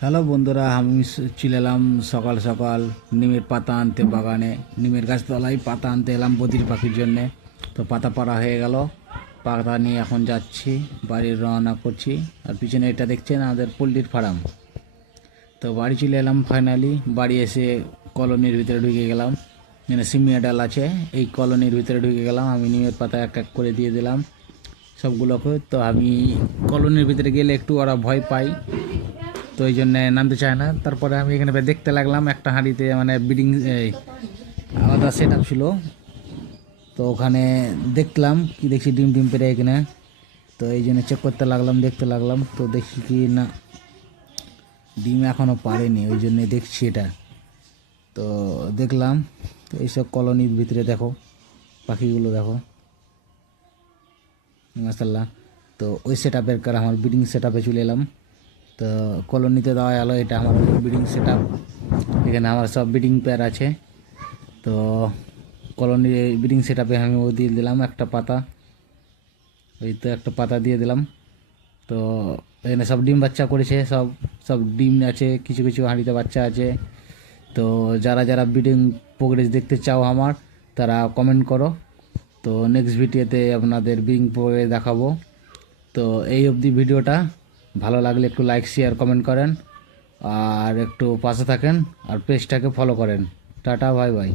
Hello বন্ধুরা, আমি চলে এলাম সকাল সকাল নিমের পাতা আনতে বাগানে। নিমের গাছতলায় পাতা আনতে এলাম বদির পাখির জন্যে। তো পাতা পাড়া হয়ে গেল, পাতা নিয়ে এখন যাচ্ছি, বাড়ির রওনা করছি। আর পিছনে এটা দেখছেন আমাদের পোলট্রির ফার্ম। তো বাড়ি চলে এলাম ফাইনালি। বাড়ি এসে কলোনির ভিতরে ঢুকে গেলাম, মানে সিমিয়া ডাল আছে, এই কলোনির ভিতরে ঢুকে গেলাম। আমি নিমের পাতা এক এক করে দিয়ে দিলাম সবগুলোকে। তো আমি কলোনির ভিতরে গেলে একটু ওরা ভয় পায়, তো এই জন্যে নামতে চায় না। তারপরে আমি এখানে দেখতে লাগলাম একটা হাঁড়িতে মানে ব্রিডিং আলাদা সেট আপ ছিল। তো ওখানে দেখলাম কি দেখছি ডিম ডিম পেরে এখানে। তো এই জন্য চেক করতে লাগলাম, দেখতে লাগলাম। তো দেখছি কি না, ডিম এখনও পারেনি, ওই জন্যে দেখছি এটা। তো দেখলাম, তো এইসব কলোনির ভিতরে দেখো পাখিগুলো দেখো, মাসাল্লাহ। তো ওই সেট আপের কার আমার ব্রিডিং সেট আপে চলে এলাম। তো কলোনিতে দেওয়া গেলো, এটা আমার ব্রিডিং সেট আপ। এখানে আমার সব ব্রিডিং পেয়ার আছে। তো কলোনির ব্রিডিং সেট আপে আমি ও দিয়ে দিলাম একটা পাতা, ওই তো একটা পাতা দিয়ে দিলাম। তো এখানে সব ডিম বাচ্চা করেছে, সব সব ডিম আছে, কিছু কিছু হাঁড়িতে বাচ্চা আছে। তো যারা যারা ব্রিডিং প্রোগ্রেস দেখতে চাও আমার, তারা কমেন্ট করো। তো নেক্সট ভিডিওতে আপনাদের ব্রিডিং প্রোগ্রেস দেখাবো। তো এই অবধি ভিডিওটা ভালো লাগলে একটু লাইক শেয়ার কমেন্ট করেন, আর একটু পাশে থাকেন, আর পেজটাকে ফলো করেন। Tata, bye bye.